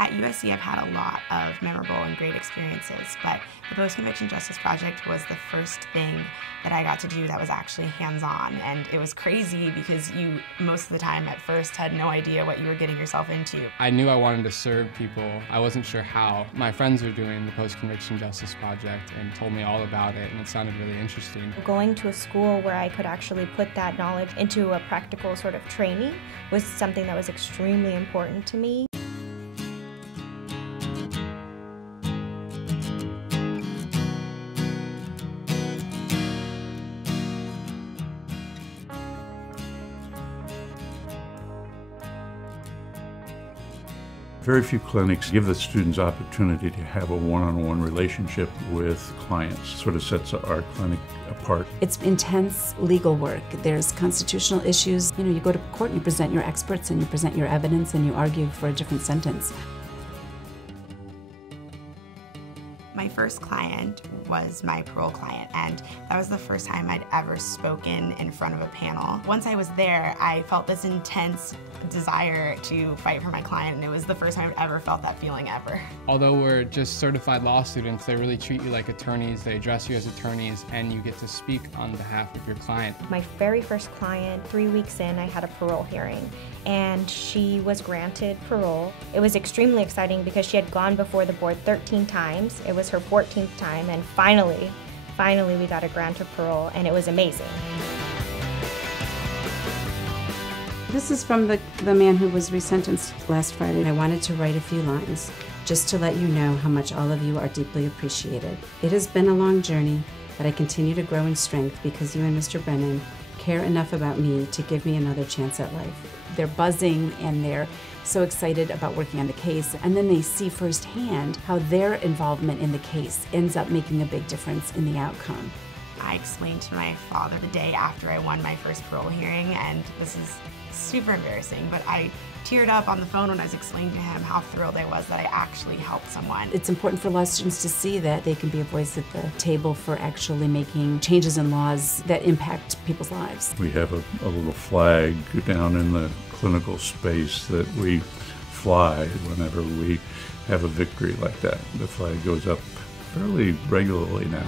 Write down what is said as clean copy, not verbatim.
At USC, I've had a lot of memorable and great experiences, but the Post-Conviction Justice Project was the first thing that I got to do that was actually hands-on, and it was crazy because you, most of the time at first, had no idea what you were getting yourself into. I knew I wanted to serve people. I wasn't sure how. My friends were doing the Post-Conviction Justice Project and told me all about it, and it sounded really interesting. Going to a school where I could actually put that knowledge into a practical sort of training was something that was extremely important to me. Very few clinics give the students opportunity to have a one-on-one relationship with clients. Sort of sets our clinic apart. It's intense legal work. There's constitutional issues. You go to court and you present your experts and you present your evidence and you argue for a different sentence. My first client was my parole client, and that was the first time I'd ever spoken in front of a panel. Once I was there, I felt this intense desire to fight for my client, and it was the first time I've ever felt that feeling ever. Although we're just certified law students, they really treat you like attorneys, they address you as attorneys, and you get to speak on behalf of your client. My very first client, 3 weeks in, I had a parole hearing, and she was granted parole. It was extremely exciting because she had gone before the board 13 times. It was her 14th time, and finally we got a grant of parole, and it was amazing. This is from the man who was resentenced last Friday. I wanted to write a few lines just to let you know how much all of you are deeply appreciated. It has been a long journey, but I continue to grow in strength because you and Mr. Brennan care enough about me to give me another chance at life. They're buzzing and they're so excited about working on the case, and then they see firsthand how their involvement in the case ends up making a big difference in the outcome. I explained to my father the day after I won my first parole hearing, and this is super embarrassing, but I teared up on the phone when I was explaining to him how thrilled I was that I actually helped someone. It's important for law students to see that they can be a voice at the table for actually making changes in laws that impact people's lives. We have a little flag down in the clinical space that we fly whenever we have a victory like that. The flag goes up fairly regularly now.